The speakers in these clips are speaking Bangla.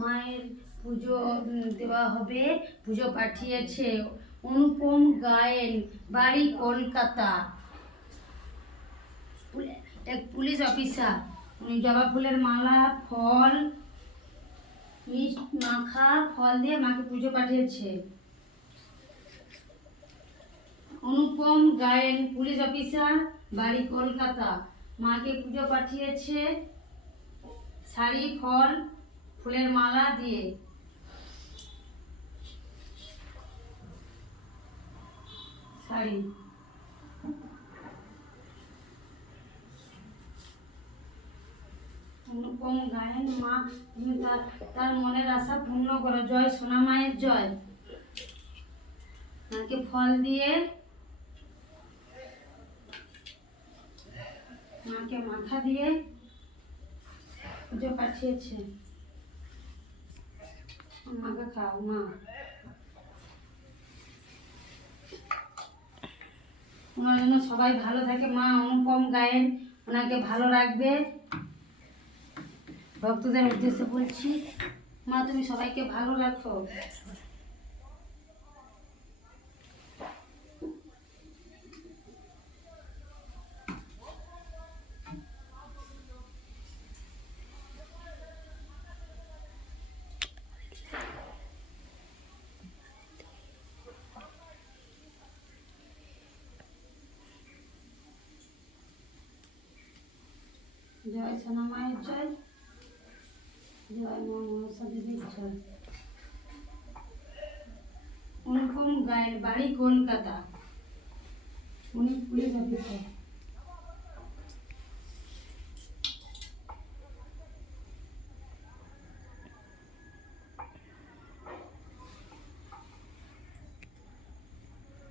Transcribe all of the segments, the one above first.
মায়ের পুজো দেওয়া হবে। পুজো পাঠিয়েছে অনুপম গায়েন, বাড়ি কলকাতা। এক পুলিশ অফিসার। জবা ফুলের মালা, ফল মিষ্ট মাখা, ফল দিয়ে মাকে পুজো পাঠিয়েছে। অনুপম গায়েন, পুলিশ অফিসার, বাড়ি কলকাতা। মাকে পুজো পাঠিয়েছে শাড়ি, ফল ফুলের মালা দিয়ে। শাড়ি। অনুপম গায়েন মা, তুমি তার তার মনের আশা পূর্ণ করো। জয় সোনা মায়ের জয়। মাকে ফল দিয়ে মাকে মাথা দিয়ে পুজো পাঠিয়েছে। মাকে খাও মা ওনার জন্য সবাই ভালো থাকে, মা। অনুপম গায়েন, ওনাকে ভালো রাখবে। ভক্তদের উদ্দেশ্যে বলছি, মা, তুমি সবাইকে ভালো রাখো। জয় সোনা মায়ের জয় জয় মা মনসা দেবীর জয় অনুপম গায়ের বাড়ি কলকাতা উনি পুলিশ অফিসার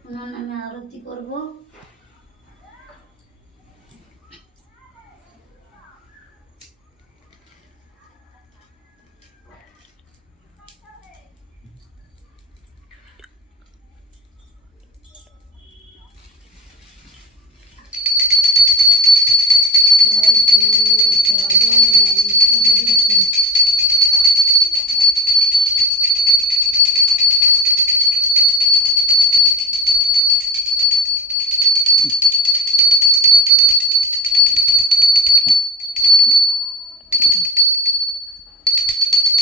ওনার নামে আরতি করব।